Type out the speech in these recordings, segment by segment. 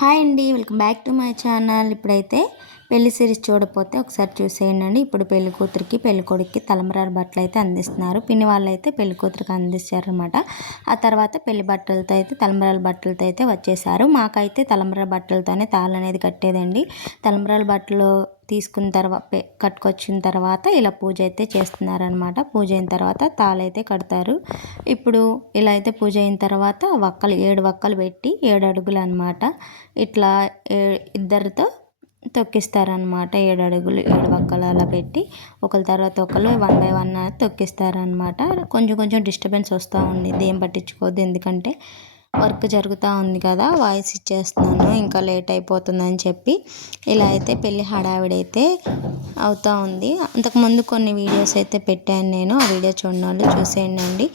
Hi అండి, welcome back to my channel. ఇప్పుడైతే పెళ్లి సిరీస్ చూడకపోతే ఒకసారి చూసేయండి. ఇప్పుడు పెళ్లి కూతురికి పెళ్లి కొడుక్కి తలంబ్రాల బట్టలు అయితే అందిస్తున్నారు. పిన్ని వాళ్ళు అయితే పెళ్లి కూతురికి అందిస్తారనమాట. ఆ తర్వాత పెళ్లి బట్టలతో అయితే తలంబ్రాల బట్టలతో అయితే వచ్చేసారు. మాకైతే తలంబ్రాల బట్టలతోనే తాళి అనేది కట్టేదండి. తలంబ్రాల బట్టలు తీసుకున్న తర్వాత కట్టుకొచ్చిన తర్వాత ఇలా పూజ అయితే చేస్తున్నారనమాట. పూజ అయిన తర్వాత తాళైతే కడతారు. ఇప్పుడు ఇలా అయితే పూజ అయిన తర్వాత వక్కలు 7 వక్కలు పెట్టి 7 అడుగులు అనమాట ఇట్లా ఇద్దరితో తొక్కిస్తారనమాట. 7 అడుగులు 7 వక్కలు అలా పెట్టి ఒకరి తర్వాత ఒకరు 1 బై 1 తొక్కిస్తారనమాట. కొంచెం డిస్టర్బెన్స్ వస్తూ ఉండిద్ది, ఏం పట్టించుకోవద్దు. ఎందుకంటే వర్క్ జరుగుతూ ఉంది కదా, వాయిస్ ఇచ్చేస్తున్నాను, ఇంకా లేట్ అయిపోతుందని చెప్పి. ఇలా అయితే పెళ్ళి హడావిడైతే అవుతూ ఉంది. అంతకుముందు కొన్ని వీడియోస్ అయితే పెట్టాను నేను, ఆ వీడియో చూడని వాళ్ళు చూసేయండి.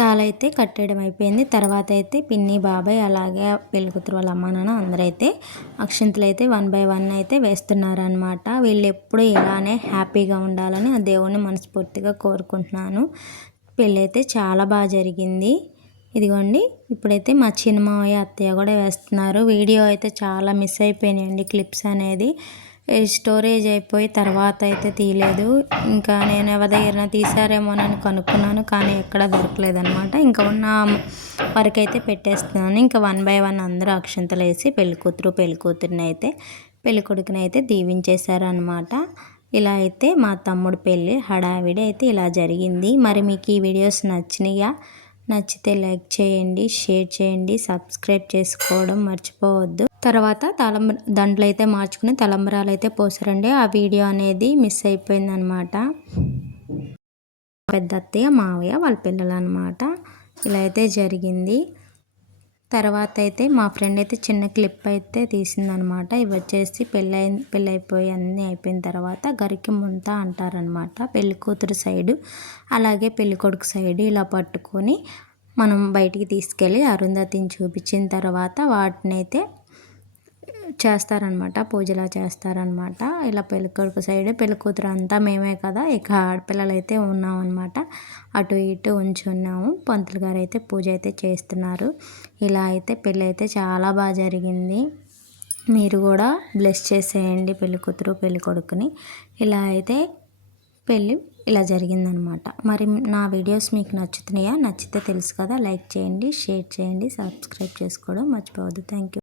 తాళైతే కట్టేయడం అయిపోయింది. తర్వాత అయితే పిన్ని బాబాయ్ అలాగే పెళ్ళికూతురు వాళ్ళ అమ్మ నాన్న అందరైతే అక్షింతలు అయితే 1 బై 1 అయితే వేస్తున్నారనమాట. వీళ్ళు ఎప్పుడు ఇలానే హ్యాపీగా ఉండాలని ఆ దేవుణ్ణి మనస్ఫూర్తిగా కోరుకుంటున్నాను. పెళ్ళి అయితే చాలా బాగా జరిగింది. ఇదిగోండి, ఇప్పుడైతే మా చిన్నమావయ్య అత్తయ్య కూడా వేస్తున్నారు. వీడియో అయితే చాలా మిస్ అయిపోయినాయండి, క్లిప్స్ అనేది స్టోరేజ్ అయిపోయి తర్వాత అయితే తీయలేదు. ఇంకా నేను ఎవరి దగ్గర తీసారేమోనని కనుక్కున్నాను, కానీ ఎక్కడ దొరకలేదనమాట. ఇంకా ఉన్న వరకైతే పెట్టేస్తున్నాను. ఇంకా 1 బై 1 అందరూ అక్షంతలు వేసి పెళ్ళికూతురిని అయితే పెళ్ళికొడుకుని అయితే దీవించేశారనమాట. ఇలా అయితే మా తమ్ముడు పెళ్ళి హడావిడి అయితే ఇలా జరిగింది. మరి మీకు ఈ వీడియోస్ నచ్చితే లైక్ చేయండి, షేర్ చేయండి, సబ్స్క్రైబ్ చేసుకోవడం మర్చిపోవద్దు. తర్వాత దండలు అయితే మార్చుకుని తలంబరాలు అయితే పోసారండి. ఆ వీడియో అనేది మిస్ అయిపోయిందనమాట. పెద్ద అత్తయ్య మావయ్య వాళ్ళ పిల్లలు అనమాట. ఇలా అయితే జరిగింది. తర్వాత అయితే మా ఫ్రెండ్ అయితే చిన్న క్లిప్ అయితే తీసిందనమాట. ఇవి వచ్చేసి పెళ్ళైపోయి అన్నీ అయిపోయిన తర్వాత గరికి ముంత అంటారనమాట. పెళ్ళి కూతురు సైడు అలాగే పెళ్ళి కొడుకు సైడు ఇలా పట్టుకొని మనం బయటికి తీసుకెళ్ళి అరుంధతిని చూపించిన తర్వాత వాటిని అయితే చేస్తారనమాట, పూజలా చేస్తారనమాట. ఇలా పెళ్ళికొడుకు సైడ్ పెళ్ళికూతురు అంతా మేమే కదా, ఇక ఆడపిల్లలు అయితే ఉన్నామన్నమాట. అటు ఇటు ఉన్నాము. పంతులు గారు అయితే పూజ అయితే చేస్తున్నారు. ఇలా అయితే పెళ్ళి అయితే చాలా బాగా జరిగింది. మీరు కూడా బ్లెస్ చేసేయండి పెళ్ళికూతురు పెళ్ళికొడుకుని. ఇలా అయితే పెళ్ళి ఇలా జరిగిందనమాట. మరి నా వీడియోస్ మీకు నచ్చుతున్నాయా? నచ్చితే తెలుసు కదా, లైక్ చేయండి, షేర్ చేయండి, సబ్స్క్రైబ్ చేసుకోవడం మర్చిపోవద్దు. Thank you.